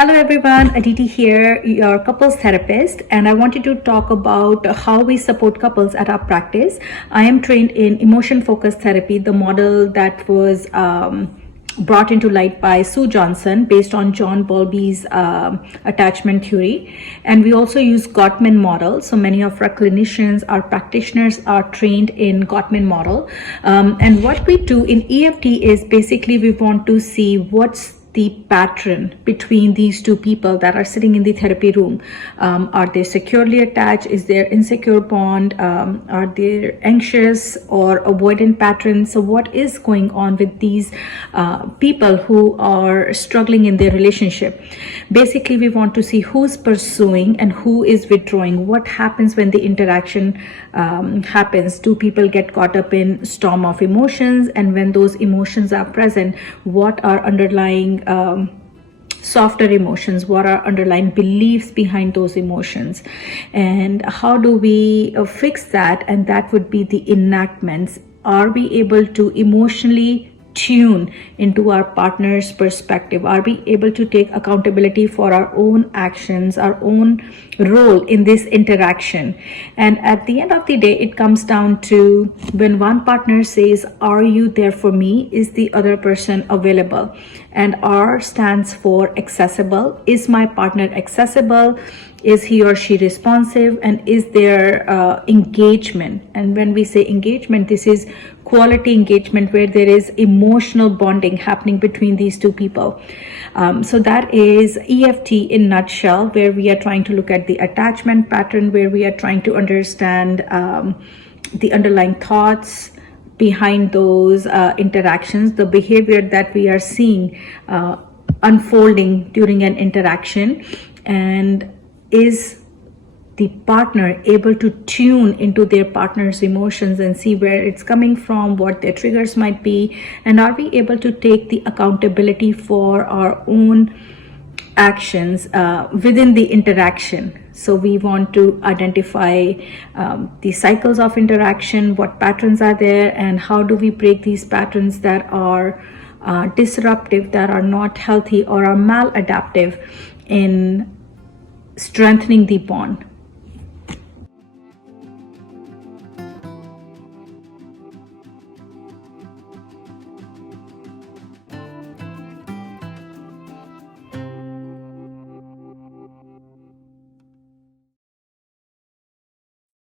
Hello everyone, Aditi here, your couples therapist, and I wanted to talk about how we support couples at our practice. I am trained in emotion-focused therapy, the model that was brought into light by Sue Johnson based on John Bowlby's attachment theory. And we also use Gottman model. So many of our clinicians, our practitioners are trained in Gottman model. And what we do in EFT is basically we want to see what's the pattern between these two people that are sitting in the therapy room. Are they securely attached? Is there insecure bond? Are they anxious or avoidant patterns? So what is going on with these people who are struggling in their relationship? Basically, we want to see who's pursuing and who is withdrawing. What happens when the interaction happens? Do people get caught up in storm of emotions? And when those emotions are present, what are underlying softer emotions? What are underlying beliefs behind those emotions? And how do we fix that? And that would be the enactments. Are we able to emotionally tune into our partner's perspective? Are we able to take accountability for our own actions, our own role in this interaction? And at the end of the day, it comes down to when one partner says, "Are you there for me?" Is the other person available? And R stands for accessible. Is my partner accessible? Is he or she responsive? And is there engagement? And when we say engagement, this is quality engagement where there is emotional bonding happening between these two people. So that is EFT in nutshell, where we are trying to look at the attachment pattern, where we are trying to understand the underlying thoughts behind those interactions, the behavior that we are seeing unfolding during an interaction, and is the partner able to tune into their partner's emotions and see where it's coming from, what their triggers might be, and are we able to take the accountability for our own actions within the interaction? So we want to identify the cycles of interaction, what patterns are there, and how do we break these patterns that are disruptive, that are not healthy or are maladaptive in strengthening the bond.